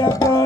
Yeah.